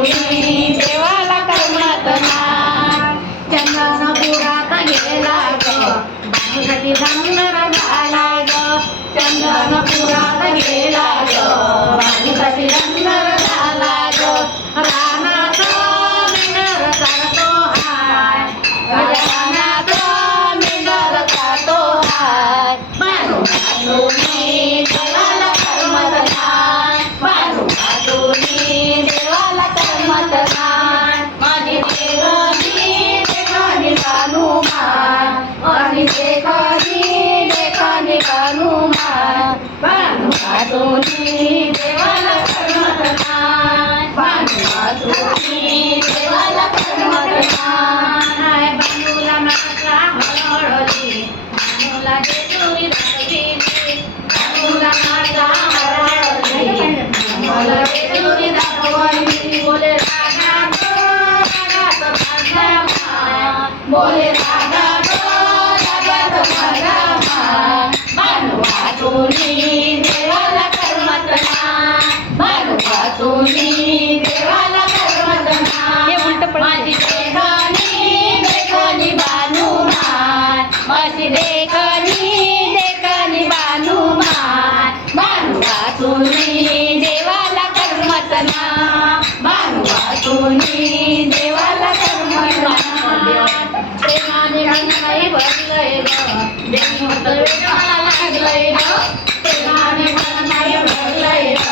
वाचुनी देवाला करमत नाही. चंदनपुरात गेला ग बाणूसाठी धनगर झाला ग. चंदनपुरात गेला ग बाणूसाठी धनगर झाला ग. रानात मेंढर चारतो हाय, रानात मेंढर चारतो हाय. बाणू वाचुनी देवाला करमत नाही. बाणू वाचुनी देवाला करमत नाही. माझी देवानी देखानी कानू माय, माझी देखानी देखानी कानू माय. बाणू वाचुनी देवाला करमत नाही. बाणू वाचुनी देवाला करमत नाही. बाणूला माझा हळहळली, बाणूला जेजुरी दाखविली. बाणूला माझा हळहळली, बाणूला जेजुरी दाखवली. बोले राधा गो रागात माझा माय, बोले राधा गो रागात माझा माय. बाणू वाचुनी देवाला करमत नाही. बाणू वाचुनी देवाला करमत नाही. माझी देखणी देखणी बाणू माय, माझी देखणी देखणी बाणू माय. बाणू वाचुनी देवाला करमत नाही. बाणू वाचुनी देवाला करमत नाही. प्रेमाने रंगाई भरलंय ग, देवी होतं वेगाला लागलंय ग. प्रेमाने रंगाई भरलंय ग,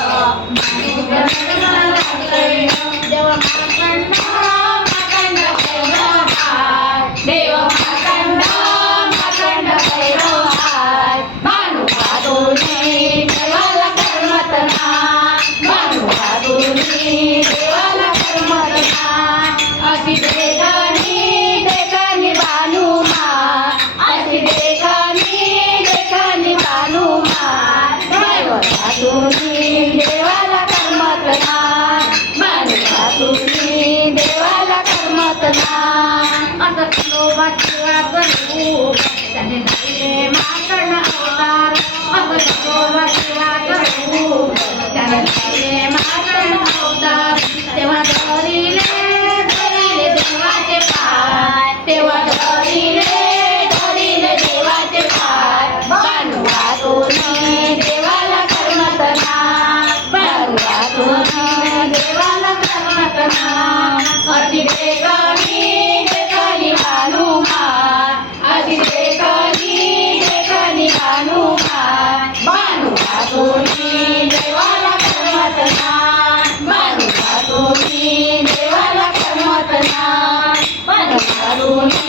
देवी होतं वेगाला लागलंय ग. देव मार्कंड मार्कंड भैरव हाय, देव मार्कंड मार्कंड भैरव हाय. बाणू वाचुनी देवाला करमत नाही. बाणू वाचुनी देवाला करमत नाही. अशी देखणी देखणी बाणू माय, अशी देखणी देखणी बाणू माय. बाणू वाचुनी देवाला करमत नाही. बाणू वाचुनी देवाला करमत नाही. असं खंडोबाची वाचू त्याने धरले माकड अवतार. असं खंडोबाची वाचू त्याने धरले माकड अवतार. तेव्हा धरिले धरिले देवाचे पाय, तेव्हा धरिले धरिले देवाचे पाय. बाणू वाचुनी देवाला करमत नाही. बाणू वाचुनी देवाला करमत नाही. अशी देखणी देखणी बाणू माय, अशी देखणी देखणी बाणू माय. बाणू वाचुनी देवाला करमत नाही. बाणू वाचुनी देवाला करमत नाही. बाणू वाचुनी